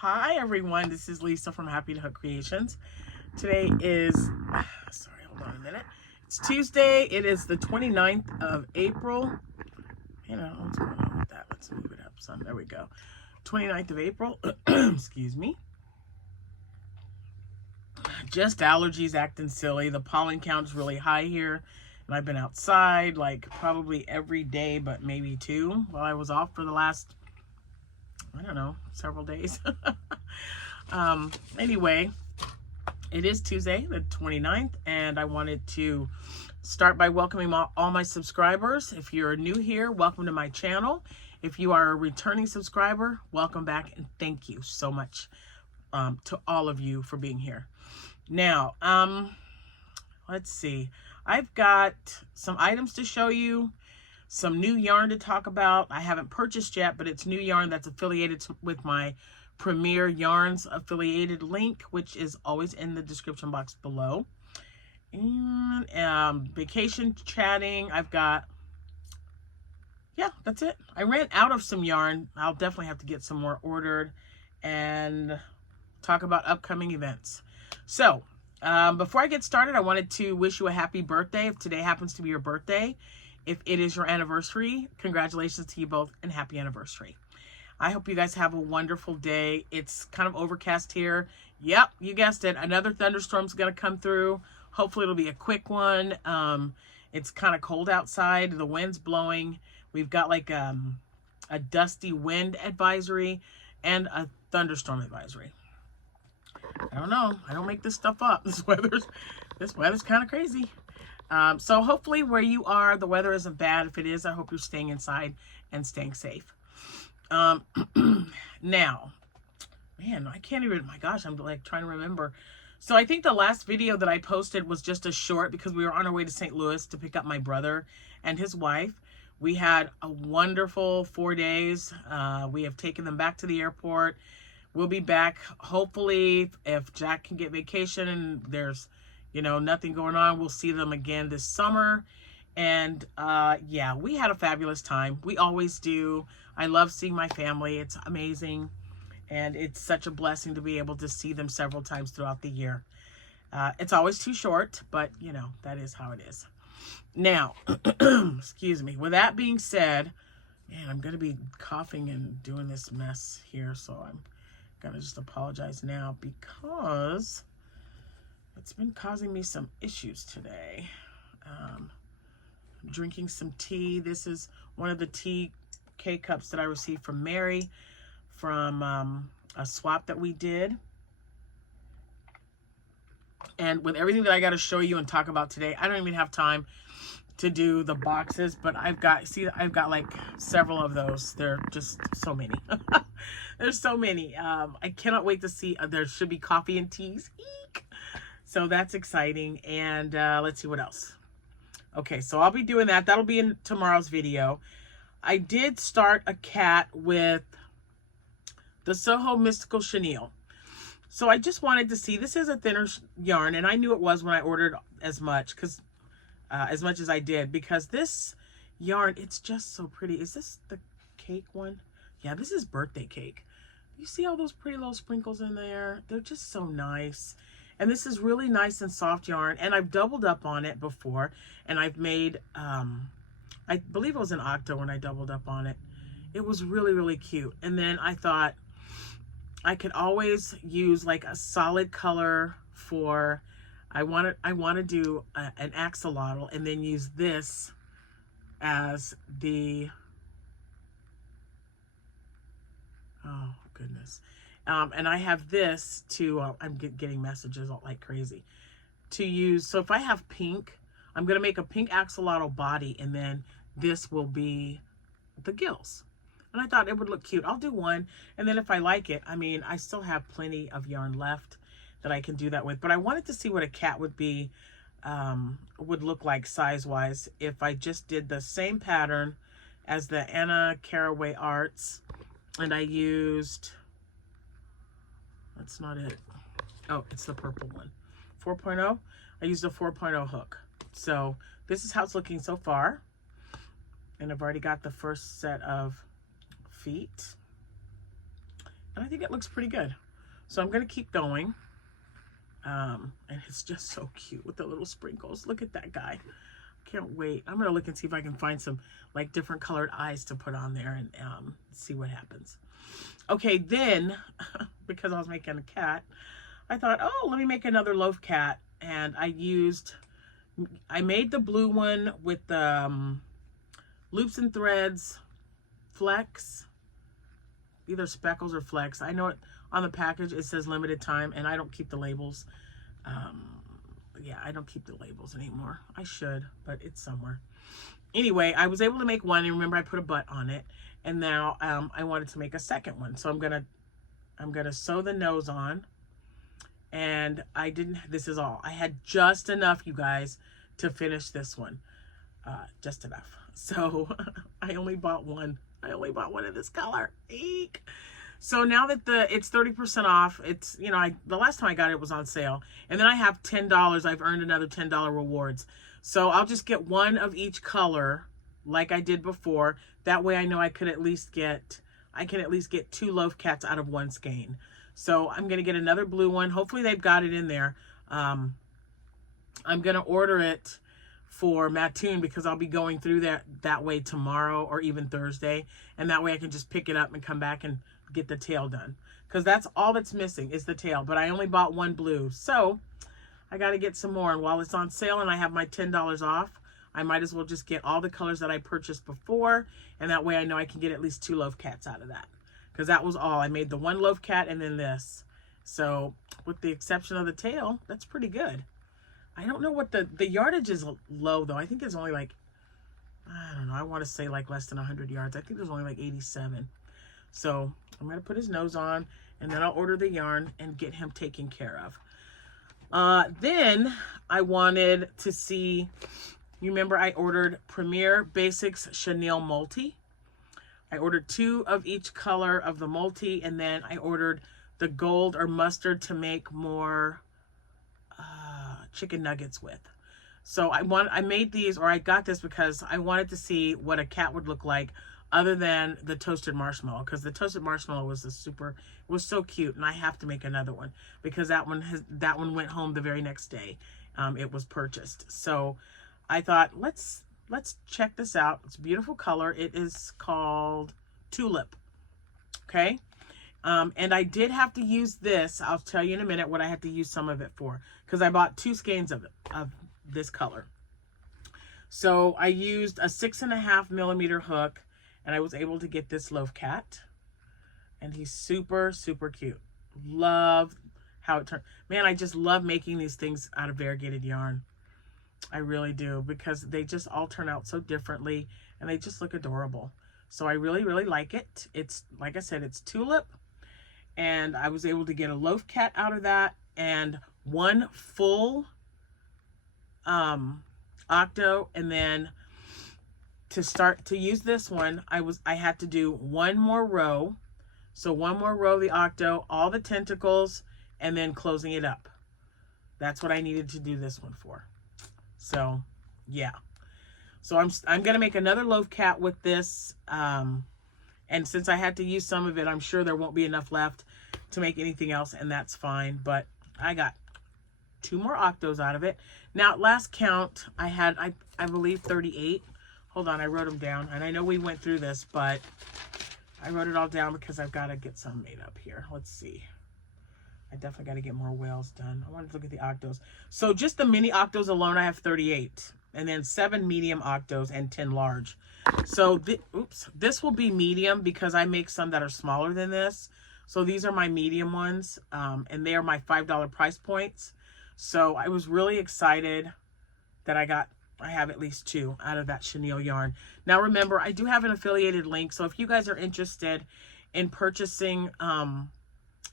Hi everyone, this is Lisa from Happytohook Creations. Today is, sorry, hold on a minute. It's Tuesday. It is the 29th of April. You know, what's going on with that? Let's move it up some. There we go. 29th of April. Excuse me. Just allergies acting silly. The pollen count is really high here. And I've been outside like probably every day, but maybe two while I was off for the last, I don't know, several days. Anyway, it is Tuesday, the 29th, and I wanted to start by welcoming all my subscribers. If you're new here, welcome to my channel. If you are a returning subscriber, welcome back, and thank you so much to all of you for being here. Now, let's see. I've got some items to show you, some new yarn to talk about. I haven't purchased yet, but it's new yarn that's affiliated with my Premier Yarns affiliated link, which is always in the description box below. And vacation chatting, I've got, yeah, that's it. I ran out of some yarn. I'll definitely have to get some more ordered and talk about upcoming events. So before I get started, I wanted to wish you a happy birthday. If today happens to be your birthday, if it is your anniversary, congratulations to you both and happy anniversary. I hope you guys have a wonderful day. It's kind of overcast here. Yep, you guessed it. Another thunderstorm's going to come through. Hopefully it'll be a quick one. It's kind of cold outside. The wind's blowing. We've got like a dusty wind advisory and a thunderstorm advisory. I don't know. I don't make this stuff up. This weather's kind of crazy. So hopefully where you are, the weather isn't bad. If it is, I hope you're staying inside and staying safe. Now, man, I can't even, my gosh, I'm like trying to remember. So I think the last video that I posted was just a short because we were on our way to St. Louis to pick up my brother and his wife. We had a wonderful 4 days. We have taken them back to the airport. We'll be back, hopefully, if Jack can get vacation and there's, you know, nothing going on, we'll see them again this summer. And yeah, we had a fabulous time. We always do. I love seeing my family. It's amazing. And it's such a blessing to be able to see them several times throughout the year. It's always too short, but you know, that is how it is. Now, excuse me. With that being said, man, I'm going to be coughing and doing this mess here. So I'm going to just apologize now because it's been causing me some issues today. I'm drinking some tea. This is one of the tea K-cups that I received from Mary from a swap that we did. And with everything that I got to show you and talk about today, I don't even have time to do the boxes, but I've got like several of those. There are just so many. There's so many. I cannot wait to see. There should be coffee and teas. Eek! So that's exciting. And let's see what else. Okay, so I'll be doing that. That'll be in tomorrow's video. I did start a cat with the Soho Mystical Chenille. So I just wanted to see, this is a thinner yarn, and I knew it was when I ordered as much as I did, because this yarn, it's just so pretty. Is this the cake one? Yeah, this is birthday cake. You see all those pretty little sprinkles in there? They're just so nice. And this is really nice and soft yarn, and I've doubled up on it before, and I've made, I believe it was an octo when I doubled up on it. It was really, really cute. And then I thought I could always use like a solid color for, I want to do an axolotl and then use this as the, oh goodness. And I have this to, I'm getting messages like crazy, to use. So if I have pink, I'm going to make a pink axolotl body, and then this will be the gills. And I thought it would look cute. I'll do one, and then if I like it, I mean, I still have plenty of yarn left that I can do that with. But I wanted to see what a cat would be, would look like size-wise if I just did the same pattern as the Anna Caraway Arts, and I used, that's not it. Oh, it's the purple one. 4.0. I used a 4.0 hook. So this is how it's looking so far. And I've already got the first set of feet. And I think it looks pretty good. So I'm going to keep going. And it's just so cute with the little sprinkles. Look at that guy. Can't wait. I'm going to look and see if I can find some like different colored eyes to put on there and see what happens. Okay, then, because I was making a cat, I thought, oh, let me make another loaf cat. And I made the blue one with the loops and threads, flex, either speckles or flex. I know it on the package, it says limited time, and I don't keep the labels. Yeah, I don't keep the labels anymore. I should, but it's somewhere. Anyway, I was able to make one, and remember I put a butt on it, and now I wanted to make a second one. So I'm gonna sew the nose on, and this is all. I had just enough, you guys, to finish this one. Just enough. So I only bought one. I only bought one of this color. Eek. So now that it's 30% off, it's, you know, the last time I got it was on sale. And then I have $10. I've earned another $10 rewards. So I'll just get one of each color like I did before. That way I know I can at least get 2 loaf cats out of one skein. So I'm going to get another blue one. Hopefully they've got it in there. I'm going to order it for Mattoon because I'll be going through that way tomorrow or even Thursday. And that way I can just pick it up and come back and get the tail done, because that's all that's missing is the tail. But I only bought one blue, so I got to get some more. And while it's on sale and I have my $10 off, I might as well just get all the colors that I purchased before, and that way I know I can get at least 2 loaf cats out of that, because that was all. I made the 1 loaf cat and then this. So with the exception of the tail, that's pretty good. I don't know what the yardage is low though. I think there's only like, I don't know, I want to say like less than 100 yards. I think there's only like 87. So I'm going to put his nose on, and then I'll order the yarn and get him taken care of. Then I wanted to see, you remember I ordered Premier Basics Chenille Multi. I ordered 2 of each color of the multi, and then I ordered the gold or mustard to make more chicken nuggets with. So I made these, or I got this because I wanted to see what a cat would look like other than the toasted marshmallow, because the toasted marshmallow was was so cute, and I have to make another one because that one went home the very next day it was purchased. So I thought, let's check this out. It's a beautiful color. It is called Tulip. Okay. And I did have to use this. I'll tell you in a minute what I had to use some of it for, because I bought 2 skeins of this color. So I used a 6.5 millimeter hook, and I was able to get this loaf cat, and he's super, super cute. Love how it turned. Man, I just love making these things out of variegated yarn. I really do, because they just all turn out so differently, and they just look adorable. So I really, really like it. It's, like I said, it's Tulip, and I was able to get a loaf cat out of that, and 1 full octo, and then to start to use this one, I had to do 1 more row. So 1 more row of the octo, all the tentacles, and then closing it up. That's what I needed to do this one for. So yeah. So I'm gonna make another loaf cat with this. And since I had to use some of it, I'm sure there won't be enough left to make anything else, and that's fine. But I got 2 more octos out of it. Now at last count, I had I believe 38. Hold on, I wrote them down, and I know we went through this, but I wrote it all down because I've got to get some made up here. Let's see. I definitely got to get more whales done. I wanted to look at the octos. So just the mini octos alone, I have 38, and then 7 medium octos and 10 large. So this will be medium because I make some that are smaller than this. So these are my medium ones, and they are my $5 price points. So I was really excited that I have at least 2 out of that chenille yarn. Now remember, I do have an affiliated link, so if you guys are interested in purchasing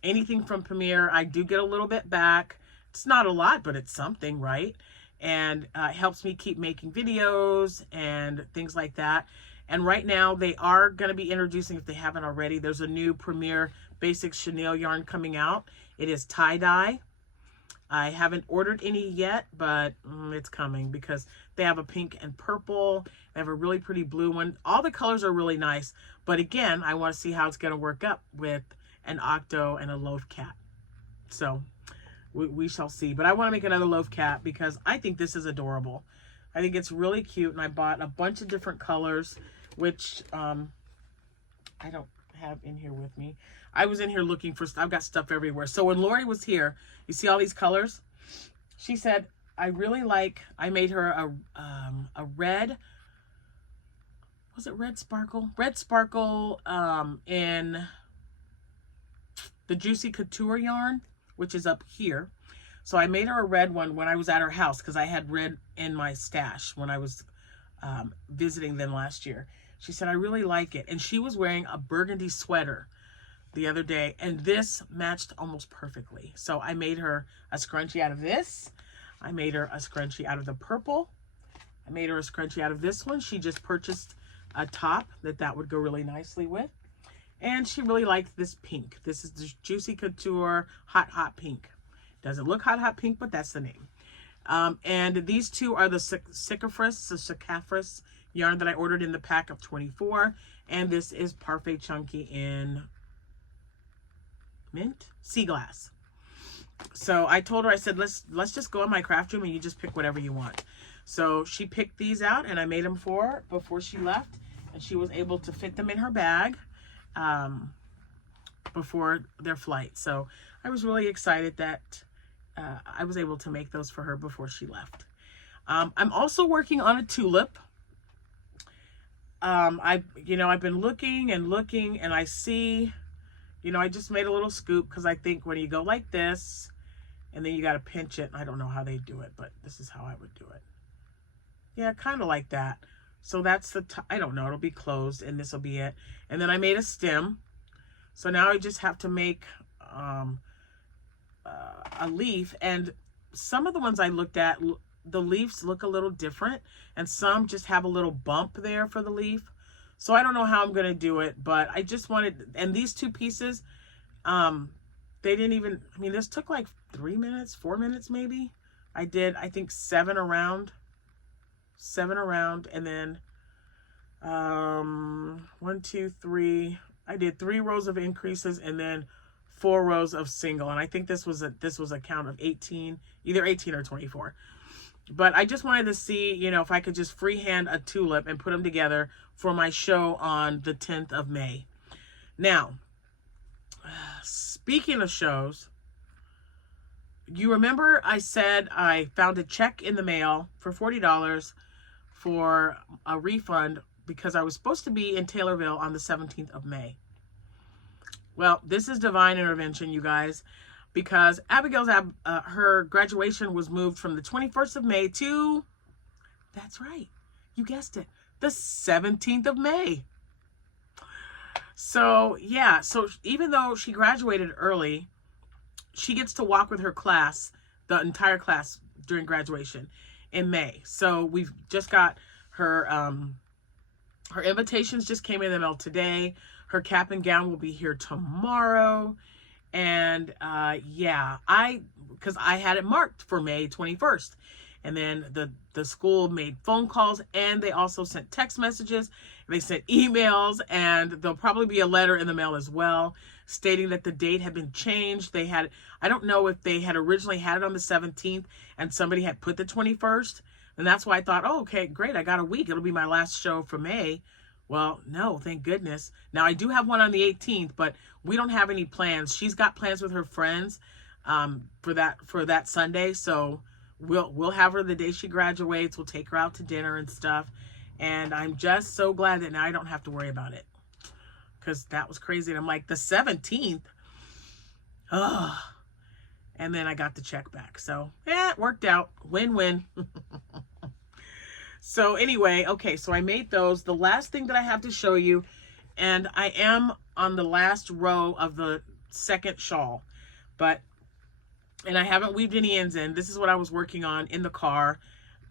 anything from Premier, I do get a little bit back. It's not a lot, but it's something, right? And it helps me keep making videos and things like that. And right now they are going to be introducing, if they haven't already, there's a new Premier Basics chenille yarn coming out. It is tie-dye. I haven't ordered any yet, but it's coming because they have a pink and purple. They have a really pretty blue one. All the colors are really nice, but again, I want to see how it's going to work up with an octo, and a loaf cat. So we shall see. But I want to make another loaf cat because I think this is adorable. I think it's really cute, and I bought a bunch of different colors, which I don't have in here with me. I was in here looking for stuff. I've got stuff everywhere. So when Lori was here, you see all these colors? She said, I really like, I made her a red, was it red sparkle? Red sparkle in the Juicy Couture yarn, which is up here. So I made her a red one when I was at her house because I had red in my stash when I was visiting them last year. She said, I really like it. And she was wearing a burgundy sweater the other day, and this matched almost perfectly. So I made her a scrunchie out of this. I made her a scrunchie out of the purple. I made her a scrunchie out of this one. She just purchased a top that would go really nicely with. And she really liked this pink. This is the Juicy Couture Hot Pink. Doesn't look hot pink, but that's the name. And these two are the Cicaphris yarn that I ordered in the pack of 24. And this is Parfait Chunky in mint sea glass. So I told her, I said, let's just go in my craft room and you just pick whatever you want. So she picked these out and I made them for her before she left, and she was able to fit them in her bag before their flight. So I was really excited that I was able to make those for her before she left. I'm also working on a tulip. I've been looking and I see, I just made a little scoop because I think when you go like this and then you got to pinch it, I don't know how they do it, but this is how I would do it. Yeah, kind of like that. So that's the, I don't know, it'll be closed and this will be it. And then I made a stem. So now I just have to make a leaf, and some of the ones I looked at, the leaves look a little different, and some just have a little bump there for the leaf. So I don't know how I'm going to do it, but I just wanted, and these two pieces, they didn't even, this took like 3 minutes, 4 minutes maybe. I did, I think 7 around, and then 1, 2, 3, I did 3 rows of increases and then 4 rows of single. And I think this was a count of 18, either 18 or 24. But I just wanted to see, if I could just freehand a tulip and put them together for my show on the 10th of May. Now, speaking of shows, you remember I said I found a check in the mail for $40 for a refund because I was supposed to be in Taylorville on the 17th of May. Well, this is divine intervention, you guys, because Abigail's her graduation was moved from the 21st of May to, that's right, you guessed it, the 17th of May. So yeah, so even though she graduated early, she gets to walk with her class, the entire class, during graduation in May. So we've just got her her invitations just came in the mail today. Her cap and gown will be here tomorrow. And yeah, because I had it marked for May 21st. And then the school made phone calls, and they also sent text messages, and they sent emails, and there'll probably be a letter in the mail as well stating that the date had been changed. They had, I don't know if they had originally had it on the 17th and somebody had put the 21st. And that's why I thought, oh, okay, great, I got a week. It'll be my last show for May. Well, no, thank goodness. Now, I do have one on the 18th, but we don't have any plans. She's got plans with her friends for that Sunday. So we'll have her the day she graduates. We'll take her out to dinner and stuff. And I'm just so glad that now I don't have to worry about it, because that was crazy. And I'm like, the 17th? Ugh. And then I got the check back. So, yeah, it worked out. Win-win. So anyway, okay, so I made those. The last thing that I have to show you, and I am on the last row of the second shawl, and I haven't weaved any ends in. This is what I was working on in the car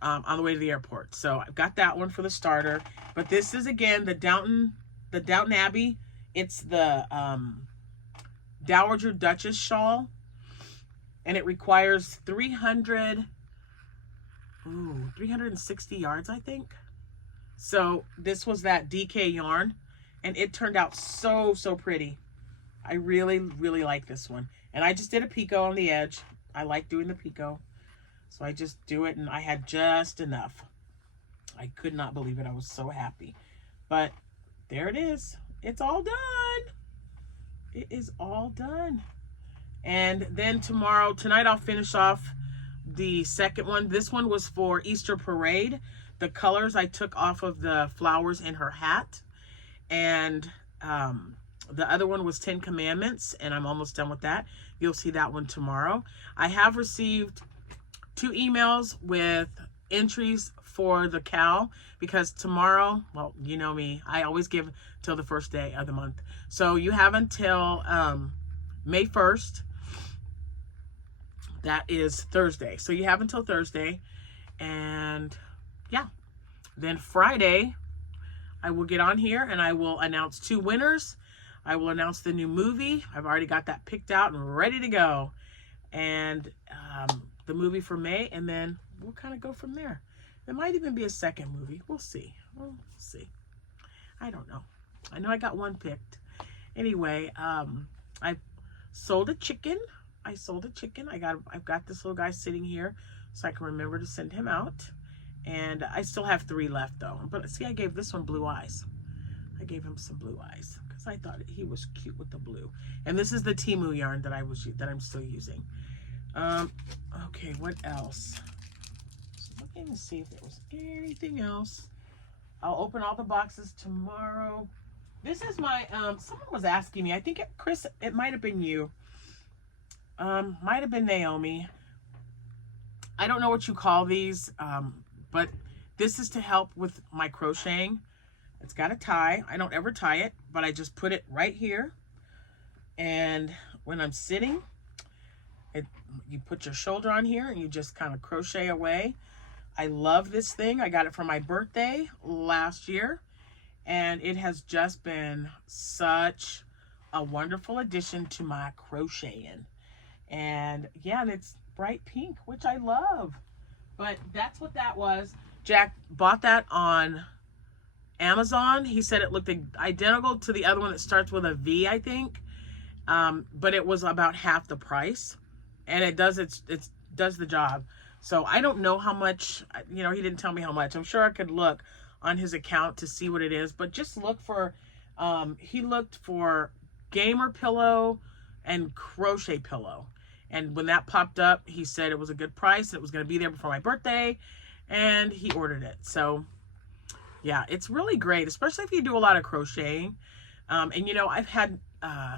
on the way to the airport. So I've got that one for the starter. But this is, again, the Downton Abbey. It's the Dowager Duchess shawl, and it requires 360 yards, I think. So this was that DK yarn, and it turned out so pretty. I really, really like this one. And I just did a picot on the edge. I like doing the picot. So I just do it, and I had just enough. I could not believe it. I was so happy. But there it is. It's all done. It is all done. And then tonight I'll finish off the second one. This one was for Easter Parade. The colors I took off of the flowers in her hat. And the other one was 10 Commandments, and I'm almost done with that. You'll see that one tomorrow. I have received 2 emails with entries for the cow, because tomorrow, well, you know me, I always give till the first day of the month. So you have until May 1st. That is Thursday. So you have until Thursday. And yeah, then Friday, I will get on here and I will announce 2 winners. I will announce the new movie. I've already got that picked out and ready to go. And the movie for May, and then we'll kind of go from there. There might even be a second movie. We'll see. We'll see. I don't know. I know I got one picked. Anyway, I sold a chicken. I've got this little guy sitting here so I can remember to send him out. And I still have 3 left though. But see, I gave this one blue eyes. I gave him some blue eyes because I thought he was cute with the blue. And this is the Timu yarn that I'm still using. Okay, what else? So looking to see if there was anything else. I'll open all the boxes tomorrow. This is my, someone was asking me, I think Chris, it might have been you. Might have been Naomi. I don't know what you call these, but this is to help with my crocheting. It's got a tie. I don't ever tie it, but I just put it right here. And when I'm sitting, you put your shoulder on here and you just kind of crochet away. I love this thing. I got it for my birthday last year, and it has just been such a wonderful addition to my crocheting. And yeah, and it's bright pink, which I love. But that's what that was. Jack bought that on Amazon. He said it looked identical to the other one that starts with a V, I think. But it was about half the price, and it does does the job. So I don't know how much, you know, he didn't tell me how much. I'm sure I could look on his account to see what it is, but just look for, he looked for gamer pillow and crochet pillow. And when that popped up, he said it was a good price. It was going to be there before my birthday, and he ordered it. So yeah, it's really great, especially if you do a lot of crocheting. And you know, I've had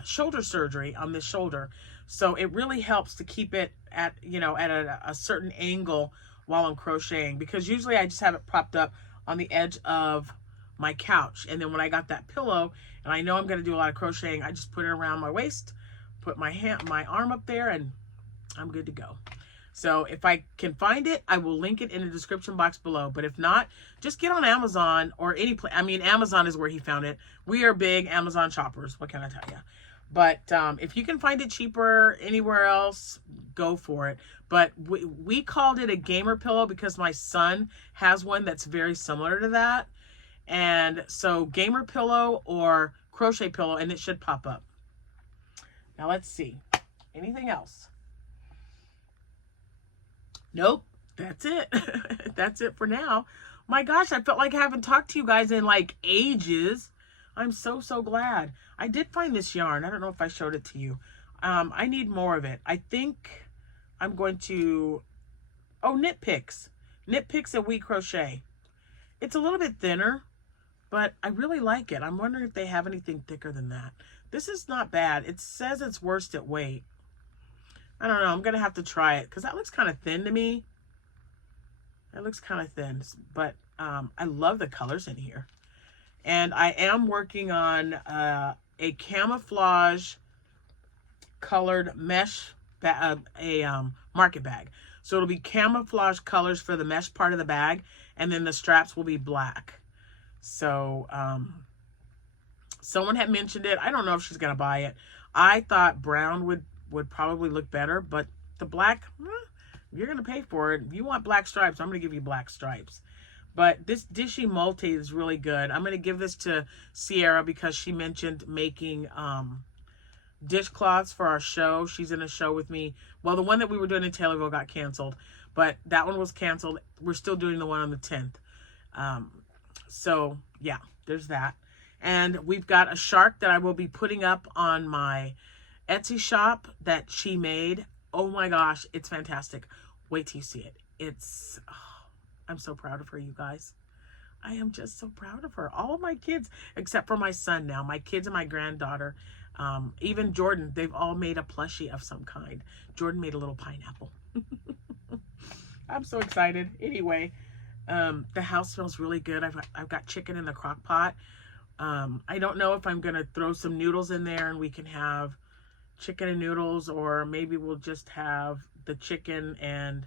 shoulder surgery on this shoulder, so it really helps to keep it at, you know, at a certain angle while I'm crocheting, because usually I just have it propped up on the edge of my couch. And then when I got that pillow and I know I'm going to do a lot of crocheting, I just put it around my waist, put my arm up there, and I'm good to go. So if I can find it, I will link it in the description box below. But if not, just get on Amazon or any place. I mean, Amazon is where he found it. We are big Amazon shoppers. What can I tell you? But if you can find it cheaper anywhere else, go for it. But we called it a gamer pillow because my son has one that's very similar to that. And so gamer pillow or crochet pillow, and it should pop up. Now let's see. Anything else? Nope. That's it. That's it for now. My gosh, I felt like I haven't talked to you guys in like ages. I'm so glad. I did find this yarn. I don't know if I showed it to you. I need more of it. I think I'm going to, Knit Picks. Knit Picks and Wheat Crochet. It's a little bit thinner, but I really like it. I'm wondering if they have anything thicker than that. This is not bad. It says it's worsted weight. I don't know. I'm going to have to try it because that looks kind of thin to me. It looks kind of thin, but I love the colors in here. And I am working on a camouflage colored mesh, market bag. So it'll be camouflage colors for the mesh part of the bag, and then the straps will be black. So someone had mentioned it. I don't know if she's going to buy it. I thought brown would probably look better, but the black, you're going to pay for it. If you want black stripes, I'm going to give you black stripes. But this Dishy Multi is really good. I'm going to give this to Sierra because she mentioned making dishcloths for our show. She's in a show with me. Well, the one that we were doing in Taylorville got canceled, but that one was canceled. We're still doing the one on the 10th. So yeah, there's that. And we've got a shark that I will be putting up on my Etsy shop that she made. Oh my gosh, it's fantastic. Wait till you see it. It's, oh, I'm so proud of her, you guys. I am just so proud of her. All of my kids, except for my son now, my kids and my granddaughter, even Jordan, they've all made a plushie of some kind. Jordan made a little pineapple. I'm so excited. Anyway, the house smells really good. I've got chicken in the crock pot. I don't know if I'm going to throw some noodles in there and we can have chicken and noodles, or maybe we'll just have the chicken and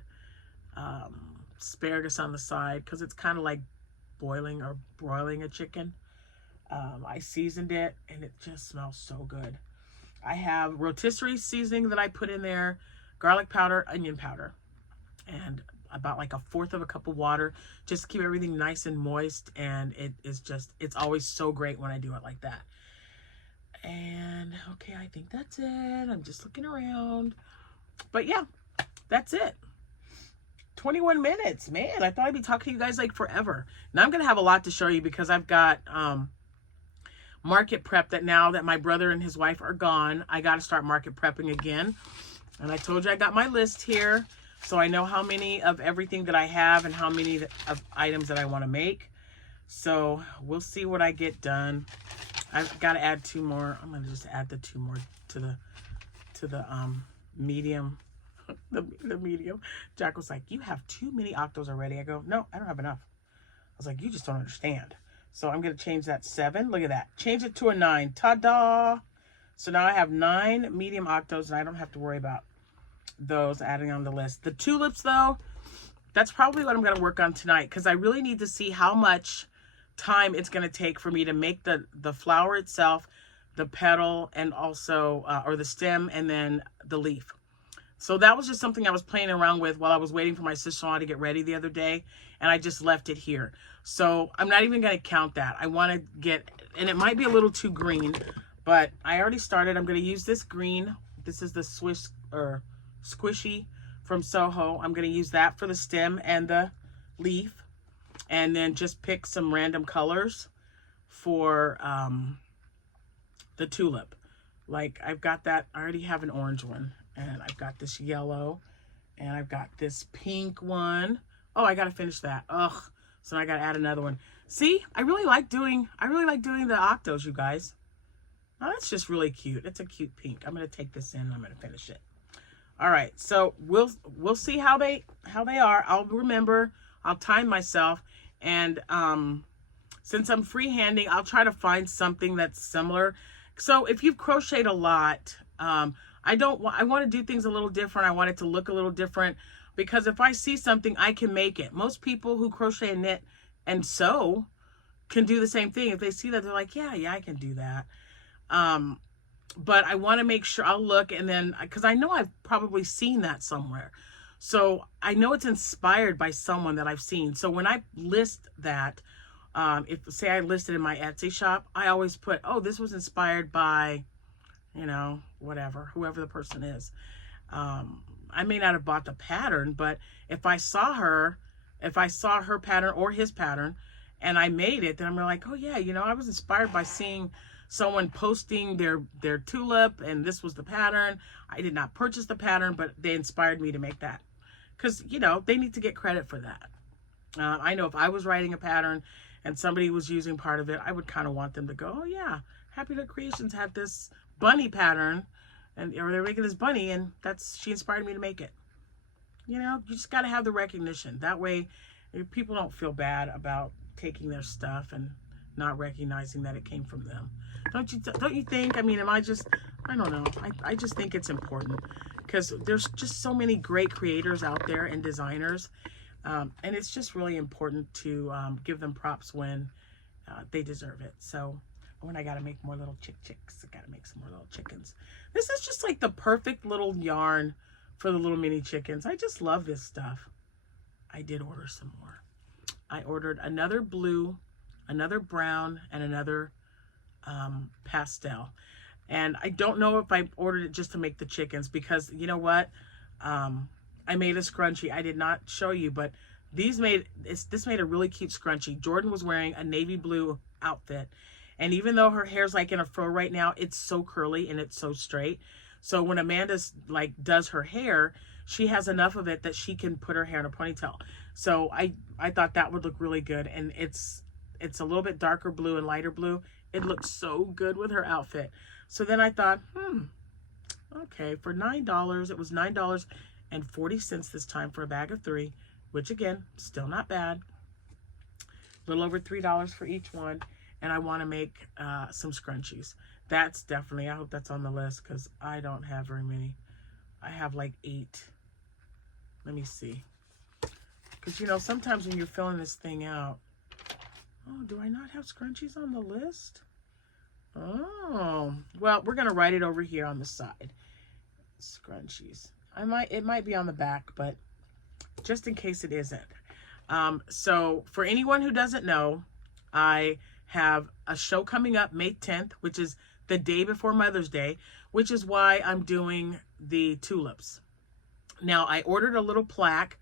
asparagus on the side, because it's kind of like boiling or broiling a chicken. I seasoned it and it just smells so good. I have rotisserie seasoning that I put in there, garlic powder, onion powder, and about like 1/4 of a cup of water, just to keep everything nice and moist. And it is just, it's always so great when I do it like that. And okay, I think that's it. I'm just looking around, but yeah, that's it. 21 minutes, man. I thought I'd be talking to you guys like forever. Now I'm gonna have a lot to show you, because I've got market prep, that now that my brother and his wife are gone, I got to start market prepping again. And I told you I got my list here, so I know how many of everything that I have and how many of items that I want to make. So we'll see what I get done. I've got to add 2 more. I'm going to just add the 2 more to the medium. the medium. Jack was like, you have too many octos already. I go, no, I don't have enough. I was like, you just don't understand. So I'm going to change that 7. Look at that. Change it to a 9. Ta-da! So now I have 9 medium octos, and I don't have to worry about those adding on the list. The tulips, though, that's probably what I'm going to work on tonight, because I really need to see how much time it's going to take for me to make the flower itself, the petal, and also, or the stem, and then the leaf. So that was just something I was playing around with while I was waiting for my sister-in-law to get ready the other day, and I just left it here. So I'm not even going to count that. I want to get, and it might be a little too green, but I already started. I'm going to use this green. This is the Squishy from Soho. I'm going to use that for the stem and the leaf, and then just pick some random colors for the tulip. Like I've got that, I already have an orange one, and I've got this yellow, and I've got this pink one. Oh, I got to finish that. Ugh. So now I got to add another one. See, I really like doing the octos, you guys. Oh, that's just really cute. It's a cute pink. I'm going to take this in and I'm going to finish it. All right. So we'll see how they are. I'll remember, I'll time myself, and since I'm freehanding, I'll try to find something that's similar. So if you've crocheted a lot, I want to do things a little different. I want it to look a little different, because if I see something, I can make it. Most people who crochet and knit and sew can do the same thing. If they see that, they're like, yeah, I can do that. But I want to make sure, I'll look, and then, because I know I've probably seen that somewhere. So I know it's inspired by someone that I've seen. So when I list that, if say I listed in my Etsy shop, I always put, oh, this was inspired by, you know, whatever, whoever the person is. I may not have bought the pattern, but if I saw her pattern or his pattern and I made it, then I'm like, oh yeah, you know, I was inspired by seeing someone posting their tulip, and this was the pattern. I did not purchase the pattern, but they inspired me to make that, because, you know, they need to get credit for that. I know if I was writing a pattern and somebody was using part of it, I would kind of want them to go, oh yeah, Happytohook Creations had this bunny pattern, or they're making this bunny, and she inspired me to make it. You know, you just got to have the recognition. That way people don't feel bad about taking their stuff and not recognizing that it came from them. Don't you think? I mean, I don't know. I just think it's important, because there's just so many great creators out there and designers. And it's just really important to give them props when they deserve it. So when I got to make more little chicks, I got to make some more little chickens. This is just like the perfect little yarn for the little mini chickens. I just love this stuff. I did order some more. I ordered another blue, another brown, and another pastel. And I don't know if I ordered it just to make the chickens, because you know what? I made a scrunchie. I did not show you, but this made a really cute scrunchie. Jordan was wearing a navy blue outfit. And even though her hair's like in a fro right now, it's so curly and it's so straight. So when Amanda's like does her hair, she has enough of it that she can put her hair in a ponytail. So I thought that would look really good. And it's a little bit darker blue and lighter blue. It looks so good with her outfit. So then I thought, okay, for $9, it was $9.40 this time for a bag of 3, which again, still not bad. A little over $3 for each one. And I want to make some scrunchies. That's definitely, I hope that's on the list, because I don't have very many. I have like 8. Let me see. Because, you know, sometimes when you're filling this thing out, oh, do I not have scrunchies on the list? Oh, well, we're going to write it over here on the side. Scrunchies. It might be on the back, but just in case it isn't. So for anyone who doesn't know, I have a show coming up May 10th, which is the day before Mother's Day, which is why I'm doing the tulips. Now, I ordered a little plaque,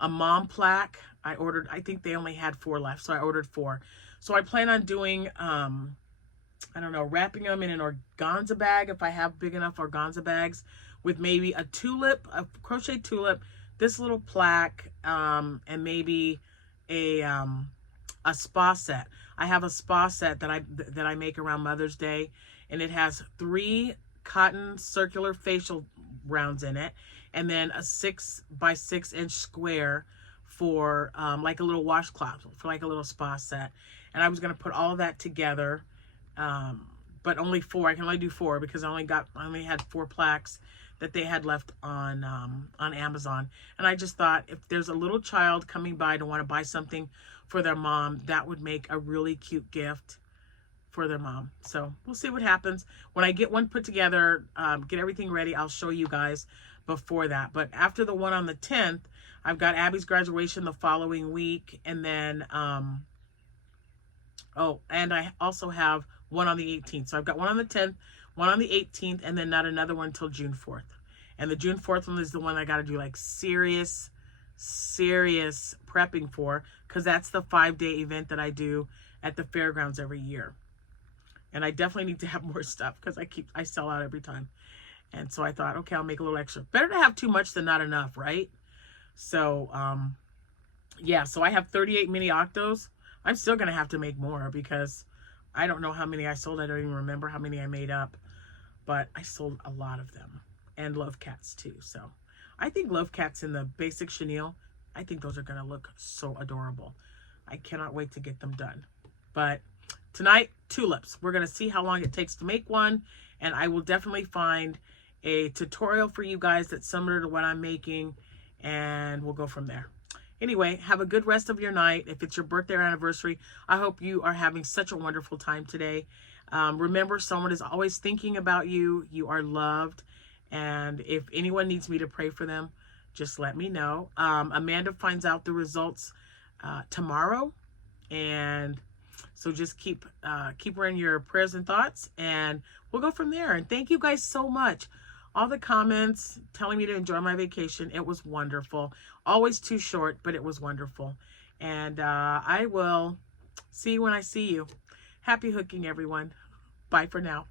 a mom plaque. I think they only had 4 left, so I ordered 4. So I plan on doing, I don't know, wrapping them in an organza bag, if I have big enough organza bags, with maybe a tulip, a crochet tulip, this little plaque, and maybe a spa set. I have a spa set that I make around Mother's Day, and it has 3 cotton circular facial rounds in it, and then a 6 by 6 inch square for like a little washcloth, for like a little spa set. And I was going to put all of that together, but only 4. I can only do 4 because I only had 4 plaques that they had left on Amazon. And I just thought, if there's a little child coming by to want to buy something for their mom, that would make a really cute gift for their mom. So we'll see what happens. When I get one put together, get everything ready, I'll show you guys before that. But after the one on the 10th, I've got Abby's graduation the following week. And then, oh, and I also have one on the 18th. So I've got one on the 10th, one on the 18th, and then not another one until June 4th. And the June 4th one is the one I got to do like serious prepping for, because that's the 5-day event that I do at the fairgrounds every year. And I definitely need to have more stuff, because I sell out every time. And so I thought, okay, I'll make a little extra. Better to have too much than not enough, right? So, yeah, so I have 38 mini octos. I'm still going to have to make more, because I don't know how many I sold. I don't even remember how many I made up. But I sold a lot of them. And love cats too. So I think love cats in the basic chenille, I think those are going to look so adorable. I cannot wait to get them done. But tonight, tulips. We're going to see how long it takes to make one. And I will definitely find a tutorial for you guys that's similar to what I'm making. And we'll go from there. Anyway, have a good rest of your night. If it's your birthday or anniversary, I hope you are having such a wonderful time today. Remember, someone is always thinking about you. You are loved. And if anyone needs me to pray for them, just let me know. Amanda finds out the results tomorrow. And so just keep her in your prayers and thoughts. And we'll go from there. And thank you guys so much. All the comments telling me to enjoy my vacation. It was wonderful. Always too short, but it was wonderful. And I will see you when I see you. Happy hooking, everyone. Bye for now.